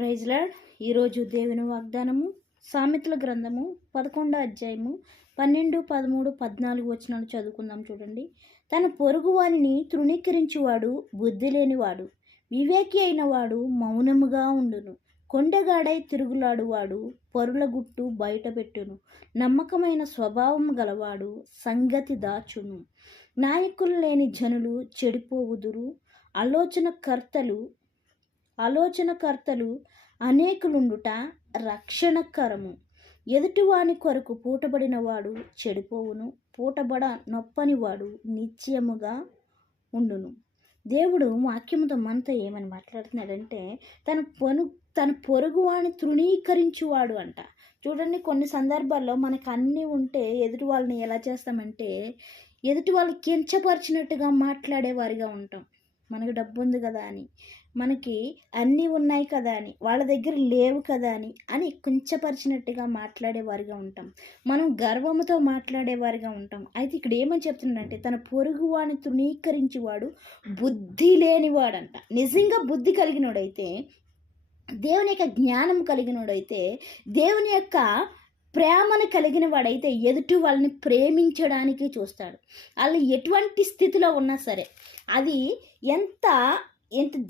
Praise lord. ఈరోజు దేవుని వాగ్దానము సామెతల గ్రంథము 11వ అధ్యాయము 12, 13, 14 వచనాలు చదువుకుందాం. చూడండి. తన పొరుగు వానిని తృణీకరించువాడు బుద్ధి లేనివాడు, వివేకి అయిన వాడు మౌనముగా ఉండును. కొండగాడై తిరుగులాడువాడు పరుల గుట్టు బయట పెట్టును. నమ్మకమైన స్వభావం గలవాడు సంగతి దాచును. నాయకులు లేని జనులు చెడిపోవుదురు. ఆలోచనకర్తలు అనేకులుండుట రక్షణకరము. ఎదుటివాని కొరకు పూటబడిన వాడు చెడిపోవును. పూటబడ నొప్పనివాడు నిత్యముగా ఉండును. దేవుడు వాక్యముతో మనతో ఏమని మాట్లాడుతున్నాడంటే తన పొరుగువాని తృణీకరించువాడు అంట. చూడండి, కొన్ని సందర్భాల్లో మనకు అన్నీ ఉంటే ఎదుటి వాళ్ళని ఎలా చేస్తామంటే ఎదుటి వాళ్ళు కించపరిచినట్టుగా మాట్లాడేవారిగా ఉంటాం. మనకు డబ్బు ఉంది కదా అని, మనకి అన్నీ ఉన్నాయి కదా అని, వాళ్ళ దగ్గర లేవు కదా అని కించపరిచినట్టుగా మాట్లాడేవారిగా ఉంటాం. మనం గర్వంతో మాట్లాడేవారిగా ఉంటాం. అయితే ఇక్కడ ఏమని చెప్తున్నాడంటే తన పొరుగువాని తృణీకరించేవాడు బుద్ధి లేనివాడంట. నిజంగా బుద్ధి కలిగినోడైతే, దేవుని యొక్క జ్ఞానం కలిగినోడైతే, దేవుని యొక్క ప్రేమను కలిగిన వాడైతే ఎదుటి వాళ్ళని ప్రేమించడానికి చూస్తాడు. వాళ్ళు ఎటువంటి స్థితిలో ఉన్నా సరే, అది ఎంత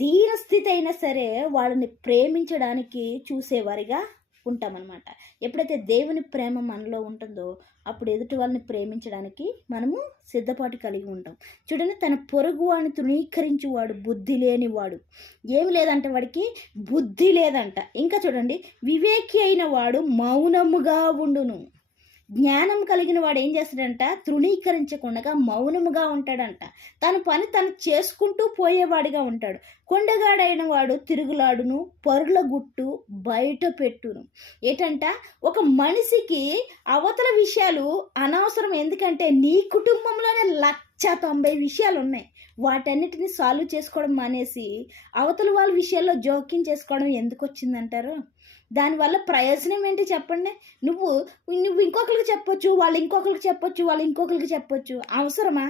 దీన స్థితి అయినా సరే వాళ్ళని ప్రేమించడానికి చూసేవారిగా ఉంటామన్నమాట. ఎప్పుడైతే దేవుని ప్రేమ మనలో ఉంటుందో అప్పుడు ఎదుటి వాళ్ళని ప్రేమించడానికి మనము సిద్ధపాటు కలిగి ఉంటాం. చూడండి, తన పొరుగు వాడిని తృణీకరించేవాడు బుద్ధి లేనివాడు. ఏమి లేదంట, వాడికి బుద్ధి లేదంట. ఇంకా చూడండి, వివేకి అయిన వాడు మౌనముగా ఉండును. జ్ఞానం కలిగిన వాడు ఏం చేస్తాడంట, తృణీకరించకుండా మౌనముగా ఉంటాడంట. తన పని తను చేసుకుంటూ పోయేవాడిగా ఉంటాడు. కొండగాడైన వాడు తిరుగులాడును, పరుల గుట్టు బయట పెట్టును. ఏంటంట, ఒక మనిషికి అవతల విషయాలు అనవసరం. ఎందుకంటే నీ కుటుంబంలోనే 190 విషయాలు ఉన్నాయి. వాటన్నిటిని సాల్వ్ చేసుకోవడం మానేసి అవతల వాళ్ళ విషయాల్లో జోక్యం చేసుకోవడం ఎందుకు వచ్చిందంటారు? దానివల్ల ప్రయోజనం ఏంటి చెప్పండి? నువ్వు ఇంకొకరికి చెప్పొచ్చు, వాళ్ళు ఇంకొకరికి చెప్పొచ్చు. అవసరమా?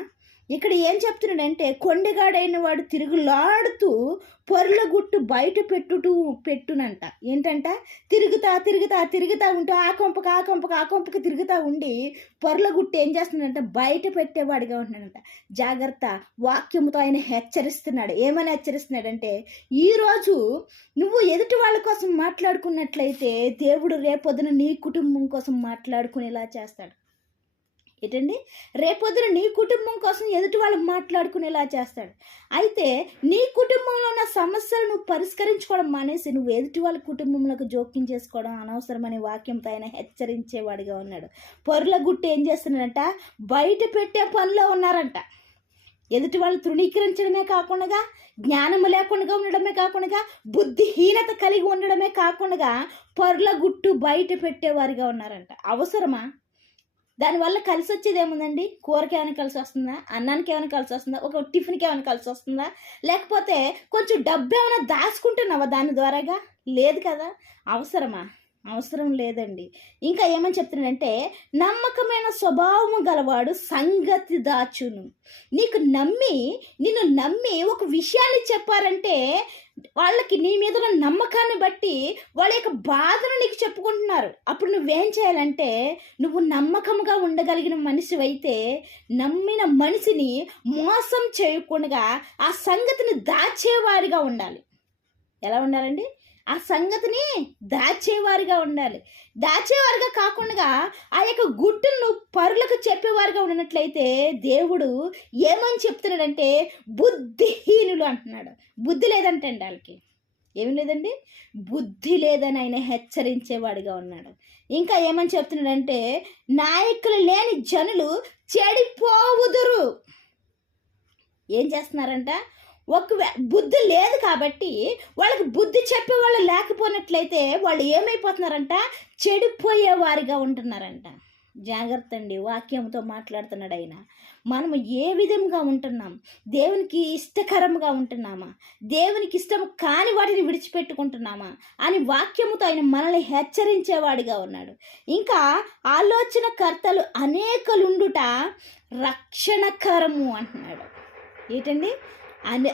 ఇక్కడ ఏం చెప్తున్నాడంటే కొండగాడైన వాడు తిరుగులాడుతూ పొరల గుట్టు బయట పెట్టునంట. ఏంటంట, తిరుగుతా ఉంటూ ఆ కొంపకి తిరుగుతూ ఉండి పొరల గుట్టు ఏం చేస్తున్నాడంట, బయట పెట్టేవాడిగా ఉంటున్నాడంట. జాగ్రత్త, వాక్యముతో ఆయన హెచ్చరిస్తున్నాడు. ఏమని హెచ్చరిస్తున్నాడంటే, ఈరోజు నువ్వు ఎదుటి వాళ్ళ కోసం మాట్లాడుకున్నట్లయితే దేవుడు రేపొద్దున నీ కుటుంబం కోసం మాట్లాడుకునేలా చేస్తాడు. ఏంటండి, రేపొద్దున నీ కుటుంబం కోసం ఎదుటి వాళ్ళు మాట్లాడుకునేలా చేస్తాడు. అయితే నీ కుటుంబంలో ఉన్న సమస్యలు నువ్వు పరిష్కరించుకోవడం మానేసి నువ్వు ఎదుటి వాళ్ళ కుటుంబంలోకి జోక్యం చేసుకోవడం అనవసరమని వాక్యంతో ఆయన హెచ్చరించేవాడిగా ఉన్నాడు. పొరల గుట్టు ఏం చేస్తున్నాడంట, బయట పెట్టే పనిలో ఉన్నారంట. ఎదుటి వాళ్ళు తృణీకరించడమే కాకుండా, జ్ఞానము లేకుండా ఉండడమే కాకుండా, బుద్ధిహీనత కలిగి ఉండడమే కాకుండా పొరల గుట్టు బయట పెట్టేవారిగా ఉన్నారంట. అవసరమా? దానివల్ల కలిసి వచ్చేది ఏముందండి? కూరకి ఏమైనా కలిసి వస్తుందా? అన్నానికి ఏమైనా కలిసి వస్తుందా? ఒక టిఫిన్కి ఏమైనా కలిసి వస్తుందా? లేకపోతే కొంచెం డబ్బు ఏమైనా దాచుకుంటున్నావా దాని ద్వారాగా? లేదు కదా. అవసరమా? అవసరం లేదండి. ఇంకా ఏమని చెప్తున్నాడంటే, నమ్మకమైన స్వభావము గలవాడు సంగతి దాచును. నిన్ను నమ్మి ఒక విషయాన్ని చెప్పారంటే వాళ్ళకి నీ మీద ఉన్న నమ్మకాన్ని బట్టి వాళ్ళ యొక్క బాధను నీకు చెప్పుకుంటున్నారు. అప్పుడు నువ్వేం చేయాలంటే, నువ్వు నమ్మకంగా ఉండగలిగిన మనిషివైతే నమ్మిన మనిషిని మోసం చేయకుండా ఆ సంగతిని దాచేవారిగా ఉండాలి. ఎలా ఉండాలండి? ఆ సంగతిని దాచేవారిగా ఉండాలి. దాచేవారిగా కాకుండా ఆ యొక్క గుట్టును నువ్వు పరులకు చెప్పేవారిగా ఉన్నట్లయితే దేవుడు ఏమని చెప్తున్నాడంటే, బుద్ధిహీనులు అంటున్నాడు. బుద్ధి లేదంటండి వాళ్ళకి. ఏమి లేదండి, బుద్ధి లేదని ఆయన హెచ్చరించేవాడిగా ఉన్నాడు. ఇంకా ఏమని చెప్తున్నాడంటే, నాయకులు లేని జనులు చెడిపోవుదురు. ఏం చేస్తున్నారంట, బుద్ధి లేదు కాబట్టి వాళ్ళకి బుద్ధి చెప్పేవాళ్ళు లేకపోయినట్లయితే వాళ్ళు ఏమైపోతున్నారంట, చెడిపోయేవారిగా ఉంటున్నారంట. జాగ్రత్త అండి, వాక్యంతో మాట్లాడుతున్నాడు ఆయన. మనము ఏ విధంగా ఉంటున్నాం? దేవునికి ఇష్టకరంగా ఉంటున్నామా? దేవునికి ఇష్టం కాని వాటిని విడిచిపెట్టుకుంటున్నామా అని వాక్యముతో ఆయన మనల్ని హెచ్చరించేవాడిగా ఉన్నాడు. ఇంకా ఆలోచనకర్తలు అనేకులుండుట రక్షణకరము అంటున్నాడు. ఏంటండి,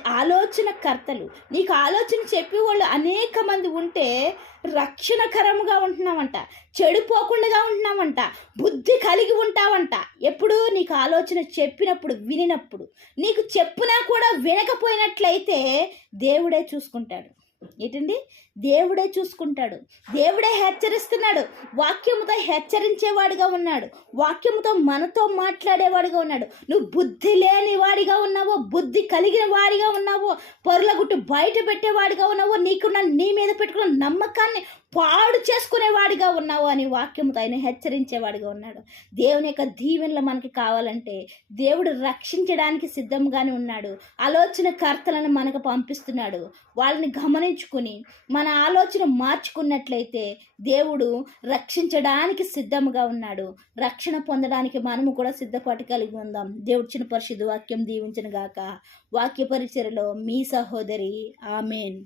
ఆలోచనకర్తలు, నీకు ఆలోచన చెప్పేవాళ్ళు అనేక మంది ఉంటే రక్షణకరముగా ఉంటున్నావంట, చెడిపోకుండా ఉంటున్నావంట, బుద్ధి కలిగి ఉంటావంట. ఎప్పుడు నీకు ఆలోచన చెప్పినప్పుడు, వినినప్పుడు. నీకు చెప్పినా కూడా వినకపోయినట్లయితే దేవుడే చూసుకుంటాడు. ఏంటండి? దేవుడే చూసుకుంటాడు. దేవుడే హెచ్చరిస్తున్నాడు. వాక్యముతో హెచ్చరించేవాడిగా ఉన్నాడు. వాక్యముతో మనతో మాట్లాడేవాడిగా ఉన్నాడు. నువ్వు బుద్ధి లేని వాడిగా ఉన్నావో, బుద్ధి కలిగిన వాడిగా ఉన్నావో, పరుల గుట్టు బయట పెట్టేవాడిగా ఉన్నావో, నీ మీద పెట్టుకున్న నమ్మకాన్ని పాడు చేసుకునేవాడిగా ఉన్నావు అని వాక్యముతో ఆయన హెచ్చరించేవాడిగా ఉన్నాడు. దేవుని యొక్క దీవెనలు మనకి కావాలంటే దేవుడు రక్షించడానికి సిద్ధంగానే ఉన్నాడు. ఆలోచనకర్తలను మనకు పంపిస్తున్నాడు. వాళ్ళని గమనించుకుని మన ఆలోచన మార్చుకున్నట్లయితే దేవుడు రక్షించడానికి సిద్ధంగా ఉన్నాడు. రక్షణ పొందడానికి మనము కూడా సిద్ధపాటు కలిగి ఉందాం. దేవుడి చిన్న పరిశుద్ధ వాక్యం దీవించిన గాక. వాక్య పరిచర్యలో మీ సహోదరి. ఆమెన్.